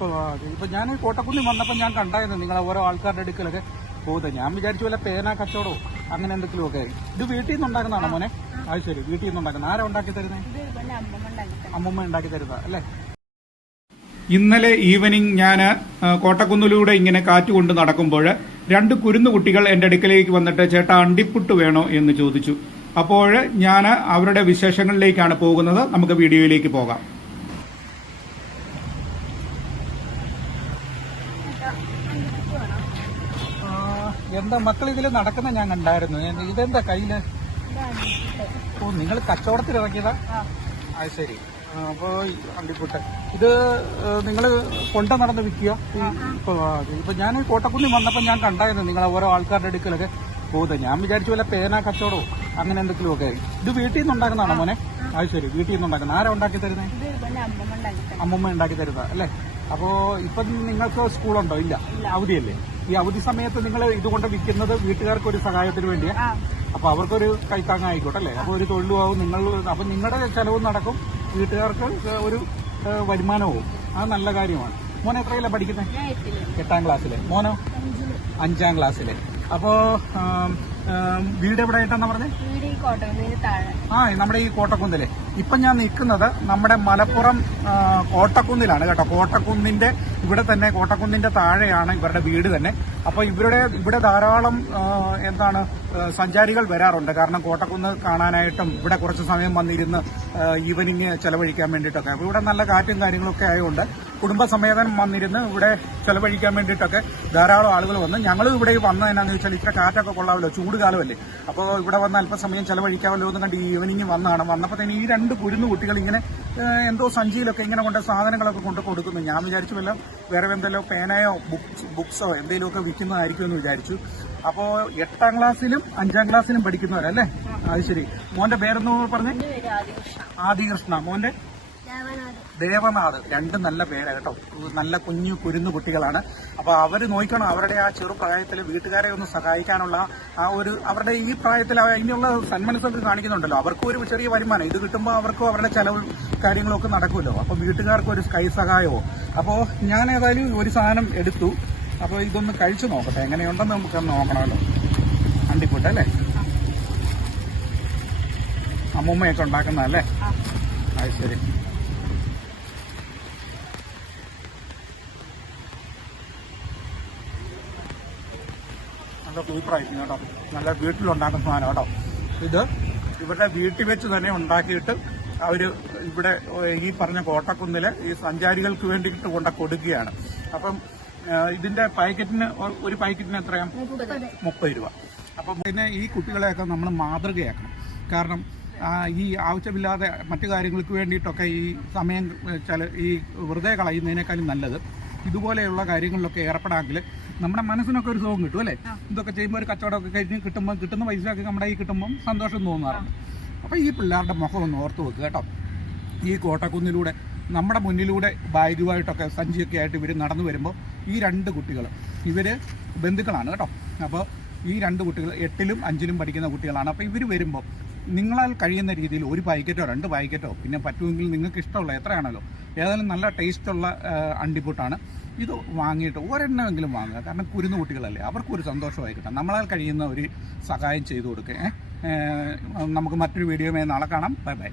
ഇപ്പൊ ഇപ്പൊ ഞാൻ കോട്ടക്കുന്നിൽ വന്നപ്പോൾ ഞാൻ കണ്ടായിരുന്നു നിങ്ങൾ ഓരോ ആൾക്കാരുടെ അടുക്കലൊക്കെ പോകുന്നത്. ഞാൻ വിചാരിച്ചു വല്ല പേന കച്ചവടമോ അങ്ങനെ എന്തെങ്കിലും ഒക്കെ ഇത് വീട്ടിൽ നിന്ന് ഉണ്ടാക്കുന്നതാണോ മോനെ അത് ശരി വീട്ടിൽ നിന്ന് ഉണ്ടാക്കുന്ന ആരാ ഉണ്ടാക്കി തരുന്നത്. അമ്മൂമ്മ ഉണ്ടാക്കി തരുന്ന അല്ലേ? ഇന്നലെ ഈവനിങ് ഞാൻ കോട്ടക്കുന്നിലൂടെ ഇങ്ങനെ കാറ്റ് കൊണ്ട് നടക്കുമ്പോൾ രണ്ട് കുരുന്നു കുട്ടികൾ എന്റെ അടുക്കലേക്ക് വന്നിട്ട് ചേട്ടാ അണ്ടിപ്പുട്ട് വേണോ? എന്ന് ചോദിച്ചു. അപ്പോൾ ഞാൻ അവരുടെ വിശേഷങ്ങളിലേക്കാണ് പോകുന്നത്. നമുക്ക് വീഡിയോയിലേക്ക് പോകാം. എന്താ മക്കൾ ഇതിൽ നടക്കുന്ന ഞാൻ കണ്ടായിരുന്നു. ഇതെന്താ കയ്യിൽ. ഓ നിങ്ങൾ കച്ചവടത്തിൽ ഇറക്കിയതാ. അത് ശരി. അപ്പോ ഈ അണ്ടിപ്പുട്ട് ഇത് നിങ്ങൾ കൊണ്ട നടന്ന് വിൽക്കുക ഇപ്പൊ ഞാൻ കോട്ടക്കുന്നിൽ വന്നപ്പോൾ ഞാൻ കണ്ടായിരുന്നു നിങ്ങൾ ഓരോ ആൾക്കാരുടെ അടുക്കലൊക്കെ. പോകുന്നത് ഞാൻ വിചാരിച്ചു വല്ല പേന കച്ചവടമോ? അങ്ങനെ എന്തെങ്കിലും ഒക്കെ. ഇത് വീട്ടിൽ നിന്ന് ഉണ്ടാക്കുന്നതാണോ മോനെ? അത് ശരി. വീട്ടിൽ നിന്ന് ഉണ്ടാക്കുന്നത്. ആരാ ഉണ്ടാക്കി തരുന്നത് അമ്മമ്മ ഉണ്ടാക്കി തരും. അമ്മൂമ്മ ഉണ്ടാക്കി തരുന്ന അല്ലേ? അപ്പോ ഇപ്പം നിങ്ങൾക്ക് സ്കൂളുണ്ടോ? ഇല്ല. അവധിയല്ലേ? ഈ അവധി സമയത്ത് നിങ്ങൾ ഇതുകൊണ്ട് വിൽക്കുന്നത് വീട്ടുകാർക്ക് ഒരു സഹായത്തിന് വേണ്ടിയാ? അപ്പൊ അവർക്കൊരു കൈത്താങ്ങായിക്കോട്ടെ അല്ലേ അപ്പൊ ഒരു തൊഴിലും ആവും നിങ്ങൾ അപ്പൊ നിങ്ങളുടെ ചെലവും നടക്കും. വീട്ടുകാർക്ക് ഒരു വരുമാനവും. അത് നല്ല കാര്യമാണ്. മോനെ എത്രയല്ല പഠിക്കുന്നത് എട്ടാം ക്ലാസ്സിലെ. മോനോ? അഞ്ചാം ക്ലാസ്സിലെ. അപ്പോ ആം, ആം, വീട് എവിടെ ആയിട്ടാണ് പറഞ്ഞത് ആ നമ്മുടെ ഈ കോട്ടക്കുന്നിലെ. ഇപ്പൊ ഞാൻ നിൽക്കുന്നത് നമ്മുടെ മലപ്പുറം കോട്ടക്കുന്നിലാണ് കേട്ടോ. കോട്ടക്കുന്നിന്റെ ഇവിടെ തന്നെ കോട്ടക്കുന്നിന്റെ താഴെയാണ് ഇവരുടെ വീട് തന്നെ. അപ്പൊ ഇവരുടെ ഇവിടെ ധാരാളം എന്താണ് സഞ്ചാരികൾ വരാറുണ്ട്. കാരണം കോട്ടക്കുന്ന് കാണാനായിട്ടും ഇവിടെ കുറച്ച് സമയം വന്നിരുന്ന് ഈവനിങ് ചെലവഴിക്കാൻ വേണ്ടിയിട്ടൊക്കെ. ഇവിടെ നല്ല കാറ്റും കാര്യങ്ങളൊക്കെ ആയതുകൊണ്ട് കുടുംബസമേതം വന്നിരുന്ന് ഇവിടെ ചെലവഴിക്കാൻ വേണ്ടിയിട്ടൊക്കെ ധാരാളം ആളുകൾ വന്ന്. ഞങ്ങളും ഇവിടെ വന്നതെന്നാന്ന് വെച്ചാൽ ഇത്ര കാറ്റൊക്കെ കൊള്ളാമല്ലോ. ചൂട് കാലമല്ലേ അപ്പോൾ ഇവിടെ വന്ന് അല്പസമയം ചെലവഴിക്കാമല്ലോ എന്ന് കണ്ട് ഈവനിങ് വന്നാണ്. വന്നപ്പോൾ തന്നെ ഈ രണ്ട് കുരുന്ന് കുട്ടികൾ ഇങ്ങനെ എന്തോ സഞ്ചിയിലൊക്കെ ഇങ്ങനെ കൊണ്ട് സാധനങ്ങളൊക്കെ കൊണ്ട് കൊടുക്കുന്നു. ഞാൻ വിചാരിച്ചു വല്ല വേറെ എന്തെല്ലോ പേനയോ ബുക്സ് ബുക്സോ എന്തെങ്കിലുമൊക്കെ വിൽക്കുന്നതായിരിക്കും എന്ന് വിചാരിച്ചു. അപ്പോൾ എട്ടാം ക്ലാസ്സിലും അഞ്ചാം ക്ലാസ്സിലും പഠിക്കുന്നവരല്ലേ? അത് ശരി. മോന്റെ പേരെന്ന് പറഞ്ഞേ? ആദികൃഷ്ണ. മോന്റെ? ദേവനാഥ് രണ്ടും നല്ല പേരാണ് കേട്ടോ. നല്ല കുഞ്ഞു കുരുന്നു കുട്ടികളാണ്. അപ്പൊ അവർ നോക്കണം അവരുടെ ആ ചെറുപ്രായത്തിൽ വീട്ടുകാരെ ഒന്ന് സഹായിക്കാനുള്ള ആ ഒരു അവരുടെ ഈ പ്രായത്തിൽ അതിനുള്ള സന്മനസ്സൊക്കെ കാണിക്കുന്നുണ്ടല്ലോ. അവർക്കും ഒരു ചെറിയ വരുമാനം. ഇത് കിട്ടുമ്പോൾ അവർക്കും അവരുടെ ചെലവും കാര്യങ്ങളൊക്കെ നടക്കുമല്ലോ. അപ്പൊ വീട്ടുകാർക്ക് ഒരു കൈ സഹായമോ? അപ്പോ ഞാൻ ഏതായാലും ഒരു സാധനം എടുത്തു. അപ്പൊ ഇതൊന്ന് കഴിച്ചു നോക്കട്ടെ. എങ്ങനെയുണ്ടെന്ന് നമുക്ക് നോക്കണമല്ലോ. അണ്ടിപ്പൂട്ട് അല്ലേ? അമ്മൂമ്മയൊക്കെ ഉണ്ടാക്കുന്നതല്ലേ? അത് ശരി. നല്ല സൂപ്പറായിരിക്കും കേട്ടോ. നല്ല വീട്ടിലുണ്ടാക്കുന്ന സാധനം കേട്ടോ. ഇത്? ഇവിടെ വീട്ടിൽ വെച്ച് തന്നെ ഉണ്ടാക്കിയിട്ട് അവർ ഇവിടെ ഈ പറഞ്ഞ കോട്ടക്കുന്നിൽ ഈ സഞ്ചാരികൾക്ക് വേണ്ടിയിട്ട് കൊണ്ട കൊടുക്കുകയാണ്. അപ്പം ഇതിന്റെ പാക്കറ്റിന് ഒരു പാക്കറ്റിന് എത്രയാണ് മുപ്പത് രൂപ. അപ്പം പിന്നെ ഈ കുട്ടികളെയൊക്കെ നമ്മൾ മാതൃകയാക്കണം. കാരണം ഈ ആവശ്യമില്ലാതെ മറ്റു കാര്യങ്ങൾക്ക് വേണ്ടിയിട്ടൊക്കെ ഈ സമയം ചില ഈ വെറുതെ കളയുന്നതിനേക്കാളും നല്ലത്. ഇതുപോലെയുള്ള കാര്യങ്ങളിലൊക്കെ ഏർപ്പെടാമെങ്കിൽ നമ്മുടെ മനസ്സിനൊക്കെ ഒരു സുഖം കിട്ടും അല്ലേ? ഇതൊക്കെ ചെയ്യുമ്പോൾ ഒരു കച്ചവടമൊക്കെ കഴിഞ്ഞ് കിട്ടുമ്പോൾ കിട്ടുന്ന പൈസയൊക്കെ നമ്മുടെ ഈ കിട്ടുമ്പോൾ സന്തോഷം തോന്നാറുണ്ട്. അപ്പോൾ ഈ പിള്ളേരുടെ മുഖം ഒന്ന് ഓർത്ത് വെക്കുക കേട്ടോ. ഈ കോട്ടക്കുന്നിലൂടെ നമ്മുടെ മുന്നിലൂടെ ബാഗുമായിട്ടൊക്കെ സഞ്ചിയൊക്കെ ആയിട്ട് ഇവർ നടന്നു വരുമ്പോൾ ഈ രണ്ട് കുട്ടികൾ ഇവർ ബന്ധുക്കളാണ് കേട്ടോ. അപ്പോൾ ഈ രണ്ട് കുട്ടികൾ എട്ടിലും അഞ്ചിലും പഠിക്കുന്ന കുട്ടികളാണ്. അപ്പോൾ ഇവർ വരുമ്പോൾ നിങ്ങളാൽ കഴിയുന്ന രീതിയിൽ ഒരു പാക്കറ്റോ രണ്ട് പാക്കറ്റോ പിന്നെ പറ്റുമെങ്കിൽ നിങ്ങൾക്ക് ഇഷ്ടമുള്ള എത്രയാണല്ലോ ഏതായാലും നല്ല ടേസ്റ്റുള്ള അണ്ടിപ്പൂട്ടാണ്. ഇത് വാങ്ങിയിട്ട് ഒരെണ്ണമെങ്കിലും വാങ്ങുക. കാരണം കുരുന്ന് കുട്ടികളല്ലേ അവർക്കൊരു സന്തോഷമായി കിട്ടാം. നമ്മളാൽ കഴിയുന്ന ഒരു സഹായം ചെയ്തു കൊടുക്കുക നമുക്ക് മറ്റൊരു വീഡിയോ നാളെ കാണാം. Bye bye.